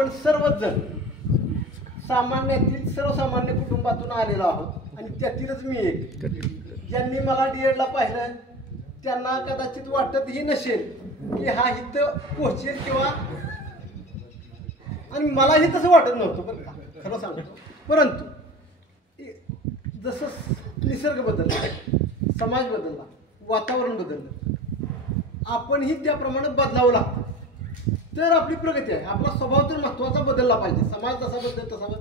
पण सर्वच जण सामान्यातील सर्वसामान्य कुटुंबातून आलेलो आहोत आणि त्यातीलच मी एक. ज्यांनी मला डीएडला पाहिलं त्यांना कदाचित वाटतही नसेल की हा इथं पोहोचेल किंवा, आणि मलाही तसं वाटत नव्हतं बरं का, खरं सांगतो. परंतु जसं निसर्ग बदलला, समाज बदलला, वातावरण बदललं, आपणही त्याप्रमाणे बदलावं लागतं तर आपली प्रगती आहे. आपला स्वभाव तर महत्त्वाचा बदलला पाहिजे, समाज जसा बदल तसा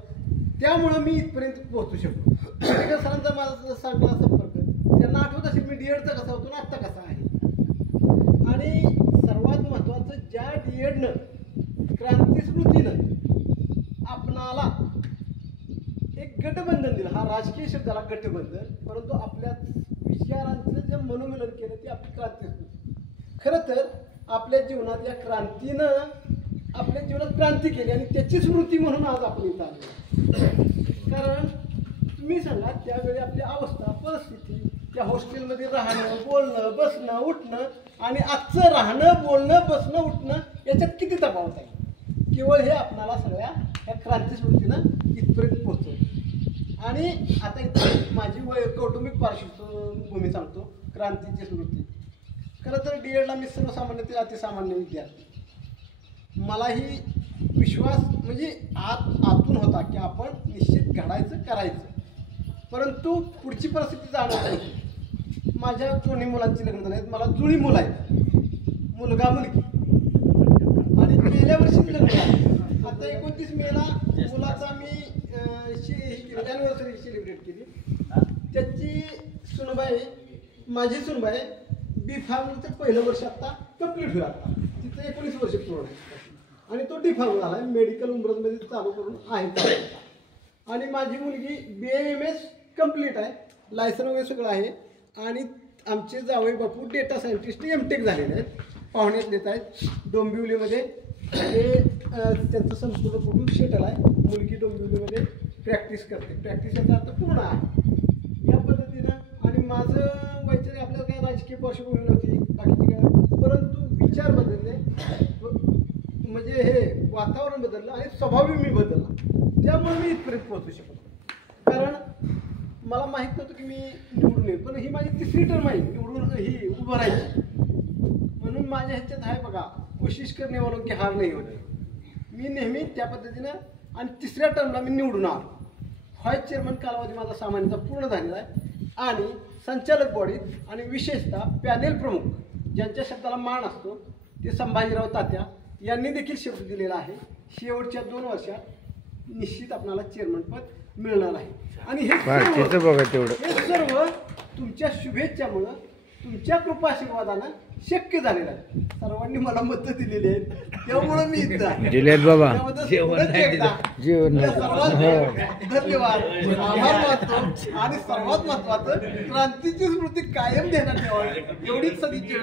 त्यामुळं मी इथपर्यंत पोहोचू शकतो. सरांचा माझा सांगला संपर्क त्यांना आठवत असेल मी डीएडचा कसा होतो ना आत्ता कसा आहे. आणि सर्वात महत्त्वाचं ज्या डीएडनं क्रांतिस्मृतीनं आपणाला एक गठबंधन दिलं, हा राजकीय शब्द झाला गठबंधन, परंतु आपल्या विचारांचं जे मनोमिलन केलं ते आपली क्रांतिस्मृती. खरं तर आपल्या जीवनात या क्रांतीनं आपल्या जीवनात क्रांती केली आणि त्याची स्मृती म्हणून आज आपण इथं आलो. कारण तुम्ही सांगा त्यावेळी आपली अवस्था परिस्थिती, त्या हॉस्टेलमध्ये राहणं, बोलणं, बसणं, उठणं आणि आजचं राहणं, बोलणं, बसणं, उठणं याच्यात किती तफावत आहे. केवळ हे आपणाला सगळ्या ह्या क्रांतिस्मृतीनं इथपर्यंत पोहोचवलं. आणि आता इथं माझी कौटुंबिक पार्श्वभूमी सांगतो, क्रांतीची स्मृती. खरं तर डीएडला मी सर्वसामान्य ते अतिसामान्य विद्यार्थी. मलाही विश्वास म्हणजे आतून होता की आपण निश्चित घडायचं करायचं, परंतु पुढची परिस्थिती जाणवत नाही. माझ्या दोन्ही मुलांची लग्न झाली आहेत, मला जुळी मुलं आहेत, मुलगा मुलगी, आणि गेल्या वर्षीच लग्न झालं. आता 29 मेला मुलाचा मी ॲनिव्हर्सरी सेलिब्रेट केली. त्याची सुनबाई, माझी सुनबाई बी फार्मचं पहिलं वर्ष आता कंप्लीट होईल. आता तिथं 19 वर्ष पूर्ण आहे आणि तो डी फार्म झाला आहे, मेडिकल उमरजमध्ये चालू करून आहे. आणि माझी मुलगी BAMS कंप्लीट आहे, लायसन वगैरे सगळं आहे. आणि आमचे जावई बापू डेटा सायंटिस्ट MTech झालेले आहेत, पाहुण्यात देत आहेत. डोंबिवलीमध्ये ते त्यांचं संपूर्ण कुटुंब सेटल आहे. मुलगी डोंबिवलीमध्ये प्रॅक्टिस करते, प्रॅक्टिस याचा आता पूर्ण आहे या पद्धतीनं. आणि माझं वैचारिक आपल्याला काही राजकीय पार्श्वभूमी नव्हती बाकीची काय, परंतु विचार बदलले, म्हणजे हे वातावरण बदललं आणि स्वभावही मी बदलला. त्यामुळे मी इथपर्यंत पोहोचू शकतो. कारण मला माहीत नव्हतं की मी निवडून येईल, पण ही माझी 3री टर्म आहे निवडून ही उभं राहायची. म्हणून माझ्या ह्याच्यात आहे बघा, कोशिश करणे वालों की हार नाही होते. मी नेहमी त्या पद्धतीनं, आणि 3ऱ्या टर्मला मी निवडून आलो. व्हाईस चेअरमन कालावधी माझा सामान्यचा पूर्ण झालेला आहे. आणि संचालक बॉडीत आणि विशेषतः पॅनेल प्रमुख ज्यांच्या शब्दाला मान असतो ते संभाजीराव तात्या यांनी देखील शब्द दिलेला आहे. शेवटच्या 2 वर्षात निश्चित आपल्याला चेअरमनपद मिळणार आहे. आणि हे सर्व तुमच्या शुभेच्छामुळं, तुमच्या कृपाशीर्वादानं शक्य झालेलं आहे. सर्वांनी मला मतं दिलेली आहेत, त्यामुळं मी इथं आहे. धन्यवाद, आभार मानतो. आणि सर्वात महत्वाचं क्रांतीची स्मृती कायम देण्यात यावी एवढीच सदिच्छा.